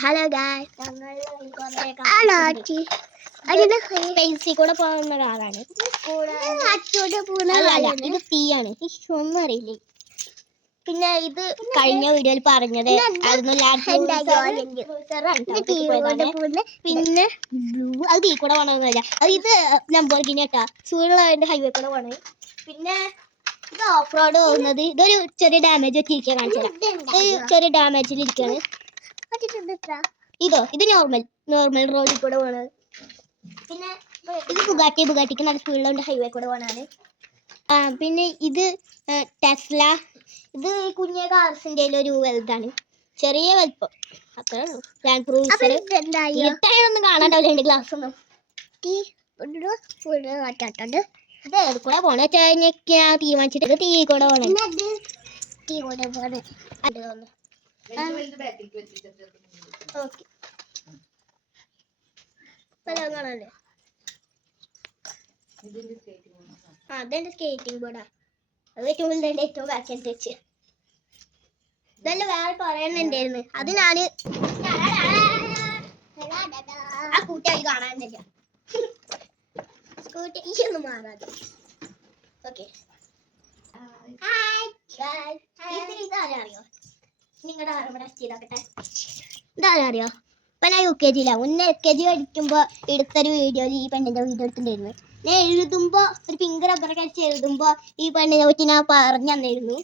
Hello guys, pencil കൂടെ പോകുന്ന കാറാണ്. ഇത് തീയാണ്, ഒന്നും അറിയില്ലേ. പിന്നെ ഇത് കഴിഞ്ഞ വീഡിയോയിൽ പറഞ്ഞത് പിന്നെ അത് തീ കൂടെ പോകണമെന്നില്ല. അത് ഇത് ലംബോർഗിനി കേട്ടാ, ചൂടുള്ളതിന്റെ ഹൈവേ കൂടെ പോണത്. പിന്നെ ഇത് ഓഫ് റോഡ് പോകുന്നത്. ഇതൊരു ചെറിയ ഡാമേജ് പറ്റിയിരിക്കുക, കാണിച്ചു തരാം. ഒരു ചെറിയ ഡാമേജിലിരിക്കുകയാണ്. ഇത് നോർമൽ റോഡിൽ കൂടെ പോണത്. പിന്നെ ഇത് ബുഗാട്ടിക്ക് നല്ല സ്പീഡിലുണ്ട് ഹൈവേ കൂടെ പോണാണ്. പിന്നെ ഇത് ടെസ്ല. ഇത് കുഞ്ഞ കാർസിന്റെ ഒരു വലുതാണ്, ചെറിയ വലുപ്പം, അത്രേ ഉള്ളൂ. Land cruiser. ഒന്നും കാണാണ്ടാവില്ല ഗ്ലാസ് ഒന്നും. ഇത് ഏടുകൂടെ പോണ തീരുമാനിച്ചിട്ട് തീ കൂടെ പോണേ. ഓക്കെ, അതെന്റെ സ്കേറ്റിംഗ് ബോർഡാ. അത് ഏറ്റവും ഏറ്റവും ബാക്കിൽ വെച്ച് ഇതല്ല വേറെ പറയാനുണ്ടായിരുന്നു. അത് ഞാന് ആ കൂട്ടായി കാണാനില്ല. സ്കൂട്ടി ഈ ഒന്നും മാറാതെ. ഓക്കെ, ഇതാരറിയോ? നിങ്ങളുടെ ഇവിടെ ചെയ്തോക്കട്ടെ. ഇതാരും അറിയോ? ഇപ്പൊ ഞാൻ UKG മുന്നേ LKG പഠിക്കുമ്പോ എടുത്തൊരു വീഡിയോയിൽ ഈ പെണ്ണിന്റെ വീഡിയോ എടുത്തിട്ടുണ്ടായിരുന്നു. ഞാൻ എഴുതുമ്പോ ഒരു പിങ്ക് റബ്ബർ കഴിച്ച് എഴുതുമ്പോ ഈ പെണ്ണിനെ പറ്റി ഞാൻ പറഞ്ഞു തന്നിരുന്നു.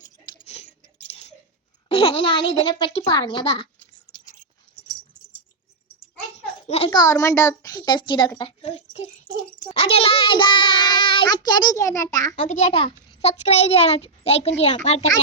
ഞാൻ ഇതിനെ പറ്റി പറഞ്ഞതാ. നിങ്ങൾക്ക് ഓർമ്മ ഉണ്ടോ? ടെസ്റ്റ് ചെയ്തോക്കട്ടെ. ചേട്ടാ സബ്സ്ക്രൈബ് ചെയ്യണം, ലൈക്കും ചെയ്യണം, മറക്കട്ടെ.